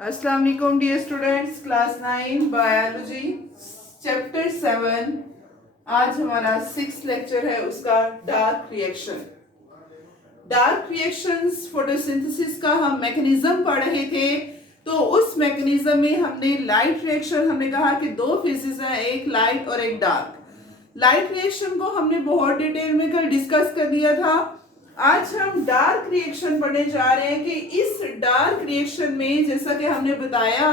अस्सलाम वालेकुम dear students, class 9 biology chapter 7। आज हमारा 6 लेक्चर है, उसका dark reaction. Dark reactions photosynthesis का हम मैकेनिज्म पढ़ रहे थे। तो उस मैकेनिज्म में हमने लाइट रिएक्शन, हमने कहा कि दो फेजेस हैं, एक लाइट और एक डार्क। लाइट रिएक्शन को हमने बहुत डिटेल में कल डिस्कस कर लिया था। आज हम डार्क रिएक्शन पढ़ने जा रहे हैं कि इस डार्क रिएक्शन में, जैसा कि हमने बताया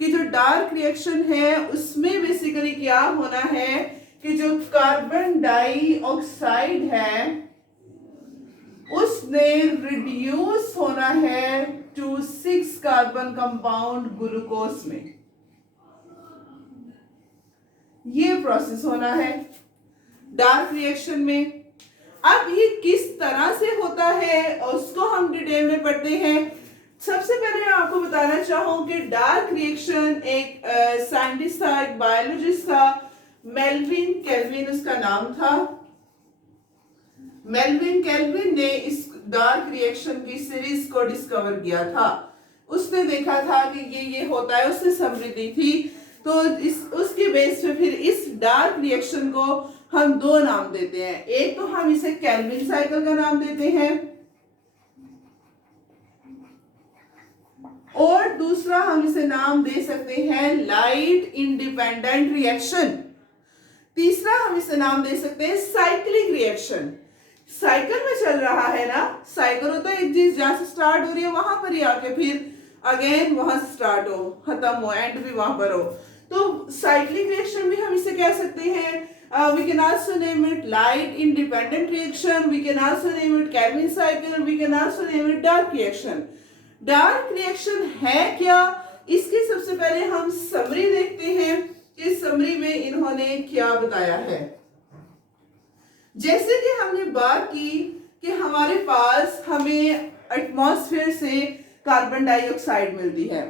कि जो डार्क रिएक्शन है उसमें बेसिकली क्या होना है कि जो कार्बन डाइऑक्साइड है उसने रिड्यूस होना है टू 6 कार्बन कंपाउंड ग्लूकोज में। ये प्रोसेस होना है डार्क रिएक्शन में। अब ये किस तरह से होता है उसको हम डिटेल में पढ़ते हैं। सबसे पहले मैं आपको बताना चाहूँ कि डार्क रिएक्शन एक साइंटिस्ट था, एक बायोलॉजिस्ट था, मेल्विन केल्विन उसका नाम था। मेल्विन केल्विन ने इस डार्क रिएक्शन की सीरीज को डिस्कवर किया था। उसने देखा था कि ये होता है, उसने समरी दी थी। तो उसके बेस पे फिर इस डार्क रिएक्शन को हम दो नाम देते हैं। एक तो हम इसे केल्विन साइकिल का नाम देते हैं और दूसरा हम इसे नाम दे सकते हैं लाइट इंडिपेंडेंट रिएक्शन। तीसरा हम इसे नाम दे सकते हैं साइक्लिक रिएक्शन। साइकिल में चल रहा है ना, साइकिल होता है एक चीज जहां से स्टार्ट हो रही है वहां पर ही आके फिर अगेन वहां से स्टार्ट हो, खत्म हो, एंड भी वहां पर हो। तो साइक्लिक रिएक्शन भी हम इसे कह सकते हैं। We can also name it light independent reaction. We can also name it Kelvin cycle. We can also name it dark reaction. Dark reaction है क्या? इसकी सबसे पहले हम समरी देखते हैं कि समरी में इन्होंने क्या बताया है। जैसे कि हमने बात की कि हमारे पास हमें एटमॉस्फेयर से कार्बन डाइऑक्साइड मिलती है।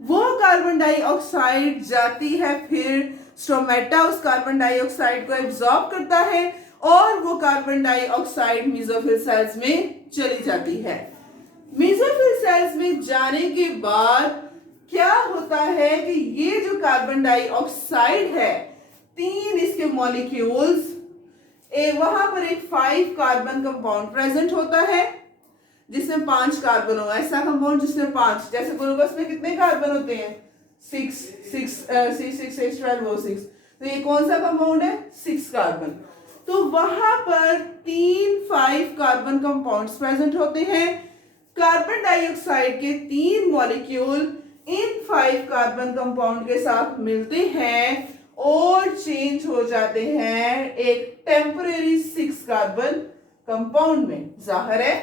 वो कार्बन डाइऑक्साइड जाती है, फिर स्टोमेटा उस कार्बन डाइऑक्साइड को एब्जॉर्ब करता है और वो कार्बन डाइऑक्साइड मेसोफिल सेल्स में चली जाती है। मेसोफिल सेल्स में जाने के बाद क्या होता है कि ये जो कार्बन डाइऑक्साइड है, 3 इसके मॉलिक्यूल्स, वहां पर एक 5 कार्बन कंपाउंड प्रेजेंट होता है जिसमें 5 कार्बन हो। ऐसा कंपाउंड जिसमें 5, जैसे ग्लूकोज में कितने कार्बन होते हैं? 6 12 वो 6। तो ये कौन सा कंपाउंड है? 6 कार्बन। तो वहां पर 5 कार्बन कंपाउंड्स प्रेजेंट होते हैं। कार्बन डाइऑक्साइड के 3 मॉलिक्यूल इन 5 कार्बन कंपाउंड के साथ मिलते हैं और चेंज हो जाते हैं एक टेम्परेरी 6 कार्बन कंपाउंड में। जाहिर है,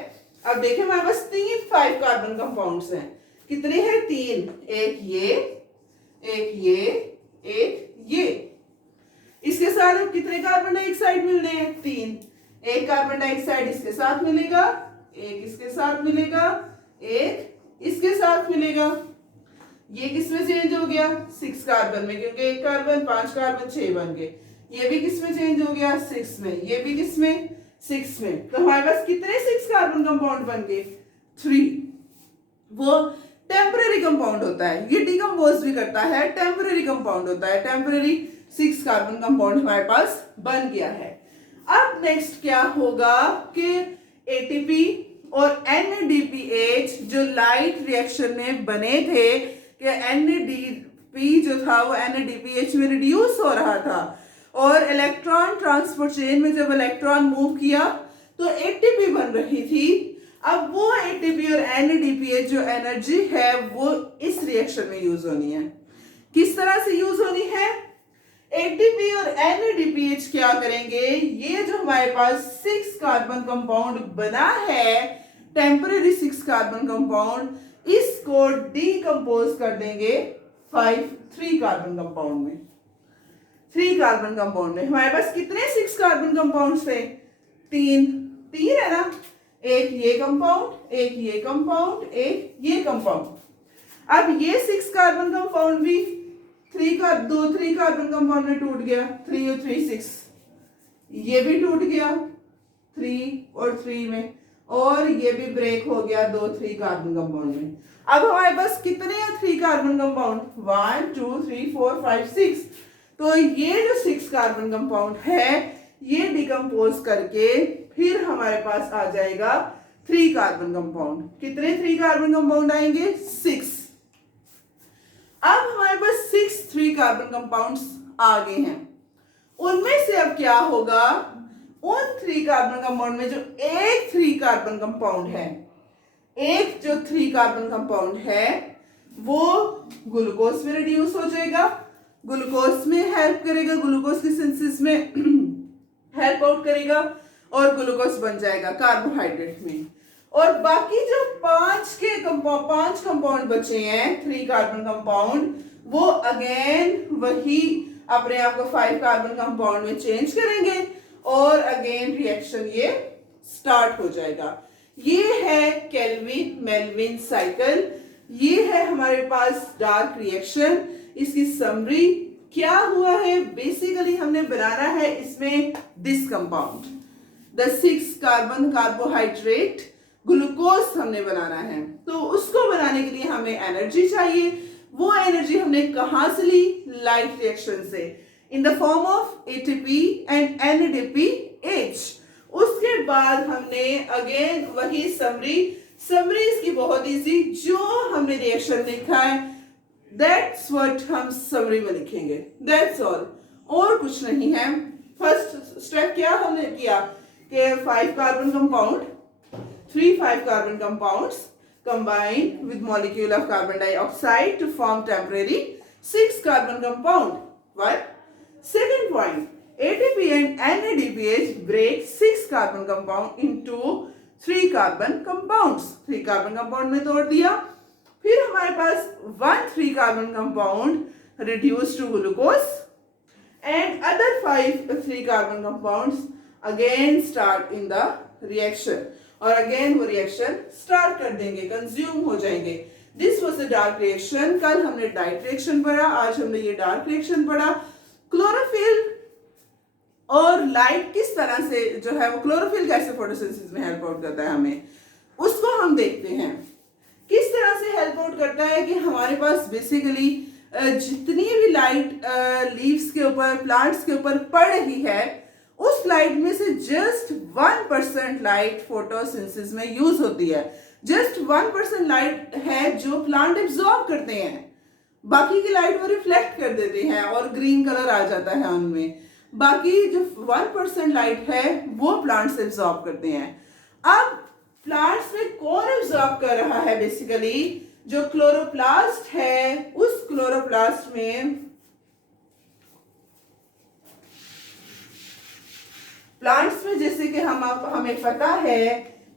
अब देखें हमारे पास 5 कार्बन कंपाउंड्स हैं। कितने हैं? 3। एक ये, एक ये। इसके साथ कितने कार्बन डाइऑक्साइड मिलने हैं? 3। एक कार्बन डाइऑक्साइड इसके साथ मिलेगा, एक इसके साथ मिलेगा, एक इसके साथ मिलेगा। ये किसमें चेंज हो गया? 6 कार्बन में, क्योंकि एक कार्बन 5 कार्बन 6 बन गए। ये भी किसमें चेंज हो गया? 6 में। ये भी किसमें? 6 में। तो हमारे पास कितने 6 कार्बन कंपाउंड बन गए? 3। वो टेम्परेरी कंपाउंड होता है, ये डिकम्पोज भी करता है, टेम्परेरी कंपाउंड होता है। टेम्परेरी 6 कार्बन कंपाउंड हमारे पास बन गया है। अब नेक्स्ट क्या होगा कि एटीपी और एनएडीपीएच जो लाइट रिएक्शन में बने थे, कि एनएडीपी जो था वो एनएडीपीएच में रिड्यूस हो रहा था और इलेक्ट्रॉन ट्रांसपोर्ट चेन में जब इलेक्ट्रॉन मूव किया तो एटीपी बन रही थी। अब वो एटीपी और एनएडीपीएच जो एनर्जी है वो इस रिएक्शन में यूज होनी है। किस तरह से यूज होनी है? एटीपी और एनएडीपीएच क्या करेंगे, ये जो हमारे पास 6 कार्बन कंपाउंड बना है, टेम्परेरी 6 कार्बन कंपाउंड, इसको डीकंपोज कर देंगे 3 कार्बन कंपाउंड में। 3 कार्बन कंपाउंड में हमारे पास कितने 6 कार्बन कंपाउंड थे? 3 है ना। एक ये कंपाउंड, एक ये कंपाउंड, एक ये कंपाउंड। अब ये 6 कार्बन कंपाउंड भी 3 कार्बन कंपाउंड में टूट गया। 3 और 3 6। ये भी टूट गया 3 और 3 में, और ये भी ब्रेक हो गया 2 3 कार्बन कंपाउंड में। अब हमारे पास कितने हैं 3 कार्बन कंपाउंड, 1 2 3 4 5 6। तो ये जो 6 कार्बन कंपाउंड है ये डिकम्पोज करके फिर हमारे पास आ जाएगा 3 कार्बन कंपाउंड। कितने 3 कार्बन कंपाउंड आएंगे, 6। अब हमारे पास 6 3 कार्बन कंपाउंड्स आ गए हैं। उनमें से अब क्या होगा, उन 3 कार्बन कंपाउंड में जो एक 3 कार्बन कंपाउंड है, एक जो 3 कार्बन कंपाउंड है वो ग्लूकोज में रिड्यूस हो जाएगा, ग्लूकोज में हेल्प करेगा, ग्लूकोज की सिंथेसिस में हेल्प आउट करेगा और ग्लूकोज बन जाएगा कार्बोहाइड्रेट में। और बाकी जो 5 कंपाउंड बचे हैं 3 कार्बन कंपाउंड, वो अगेन वही अपने आप को 5 कार्बन कंपाउंड में चेंज करेंगे और अगेन रिएक्शन ये स्टार्ट हो जाएगा। ये है केल्विन मेल्विन साइकिल, ये है हमारे पास डार्क रिएक्शन। इसकी समरी क्या हुआ है, बेसिकली हमने बनाना है इसमें this compound, the 6 carbon carbohydrate glucose हमने बनाना है। तो उसको बनाने के लिए हमें एनर्जी चाहिए। वो एनर्जी हमने कहां से ली, लाइट रिएक्शन से, in the form of ATP and NADPH. उसके बाद हमने अगेन वही समरी इसकी बहुत इजी, जो हमने रिएक्शन लिखा है दैट्स व्हाट हम समरी में लिखेंगे, दैट्स ऑल, और कुछ नहीं है। फर्स्ट स्टेप क्या हमने किया कि 5 carbon compound, 3 5 carbon compounds combine with molecule of carbon dioxide to form temporary 6 carbon compound. What? Second point, ATP and NADPH break 6 carbon compound into 3 carbon compounds. 3 carbon compound में तोड़ दिया। फिर हमारे पास 1 3 carbon compound reduced to glucose and other 5 3 carbon compounds again start in the reaction. और again वो reaction start कर देंगे, consume हो जाएंगे। This was the dark reaction. कल हमने डाइट रिएक्शन पढ़ा, आज हमने ये डार्क रिएक्शन पढ़ा। क्लोरोफिल और लाइट किस तरह से जो है वो क्लोरोफिल कैसे फोटोसिंथेसिस में हेल्प आउट करता है हमें, उसको हम देखते हैं। किस तरह से हेल्प आउट करता है कि हमारे पास बेसिकली जितनी भी लाइट लीव्स के ऊपर, प्लांट्स के ऊपर पड़ रही है, उस लाइट में से जस्ट 1% लाइट फोटोसिंथेसिस में यूज होती है। जस्ट 1% लाइट है जो प्लांट एब्जॉर्ब करते हैं, बाकी की लाइट वो रिफ्लेक्ट कर देते हैं और ग्रीन कलर आ जाता है उनमें। बाकी जो 1% लाइट है वो प्लांट्स एब्जॉर्ब करते हैं। अब प्लांट्स में कौन एब्जॉर्ब कर रहा है, बेसिकली जो क्लोरोप्लास्ट है, उस क्लोरोप्लास्ट में प्लांट्स में जैसे कि हमें पता है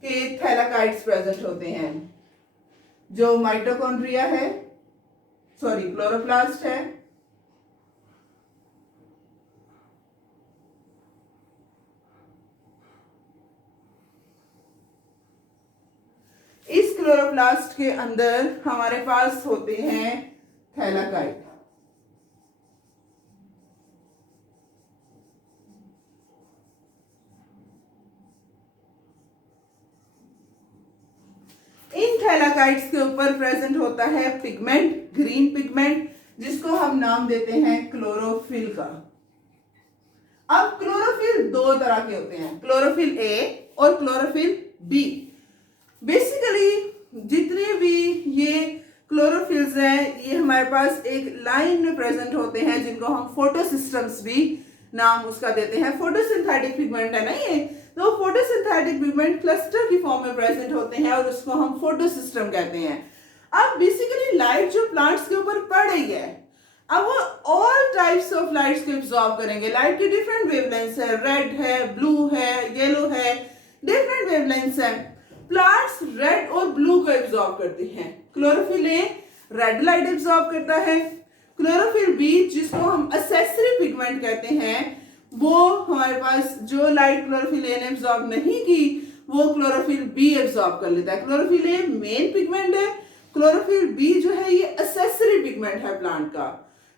कि थैलाकाइड्स प्रेजेंट होते हैं, जो माइटोकॉन्ड्रिया है, सॉरी क्लोरोप्लास्ट है, इस क्लोरोप्लास्ट के अंदर हमारे पास होते हैं थैलाकाइड। इन थैलाकाइड्स के ऊपर प्रेजेंट होता है पिगमेंट, ग्रीन पिगमेंट, जिसको हम नाम देते हैं क्लोरोफिल का। अब क्लोरोफिल 2 तरह के होते हैं, क्लोरोफिल ए और क्लोरोफिल बी। बेसिकली जितने भी ये क्लोरोफिल्स हैं ये हमारे पास एक लाइन में प्रेजेंट होते हैं, जिनको हम फोटोसिस्टम्स भी नाम उसका देते हैं। फोटोसिंथेटिक पिगमेंट है ना ये, तो फोटोसिंथेटिक पिगमेंट क्लस्टर की फॉर्म में प्रेजेंट होते हैं और उसको हम फोटोसिस्टम कहते हैं। अब बेसिकली लाइट जो प्लांट्स के ऊपर पड़ रही है, अब वो ऑल टाइप्स ऑफ लाइट्स को एब्जॉर्ब करेंगे। लाइट की डिफरेंट वेवलेंथ्स है, रेड है, ब्लू है, येलो है, डिफरेंट वेवलेंथ्स है। प्लांट्स रेड और ब्लू को एब्जॉर्ब करती हैं। Chlorophyll A red light absorb करता है, क्लोरोफिल बी जिसको हम एसेसरी पिगमेंट कहते हैं, वो हमारे पास जो लाइट क्लोरोफिल ए ने एब्जॉर्ब नहीं की वो क्लोरोफिल बी एब्जॉर्ब कर लेता है। क्लोरोफिल ए मेन पिगमेंट है, क्लोरोफिल बी जो है ये एसेसरी पिगमेंट है प्लांट का।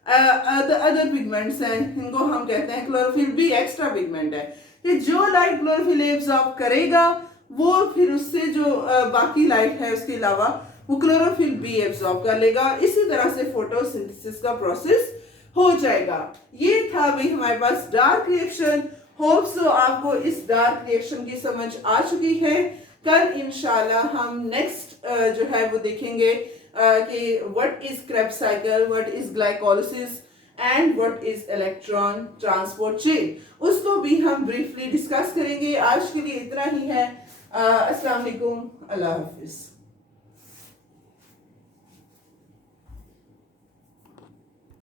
अदर पिगमेंट्स हैं, इनको हम कहते हैं क्लोरोफिल बी एक्स्ट्रा पिगमेंट है कि जो लाइट क्लोरोफिल ए एब्जॉर्ब करेगा वो फिर उससे जो बाकी लाइट है उसके अलावा वो क्लोरोफिल बी एब्जॉर्ब कर लेगा। इसी तरह से फोटोसिंथेसिस का प्रोसेस हो जाएगा। ये था भी हमारे पास डार्क रिएक्शन। होप सो आपको इस डार्क रिएक्शन की समझ आ चुकी है। कल इंशाल्लाह हम नेक्स्ट जो है वो देखेंगे कि what is Krebs cycle, what is glycolysis and what is electron transport chain, उसको भी हम ब्रीफली डिस्कस करेंगे। आज के लिए इतना ही है। अस्सलाम वालेकुम, अल्लाह हाफिज।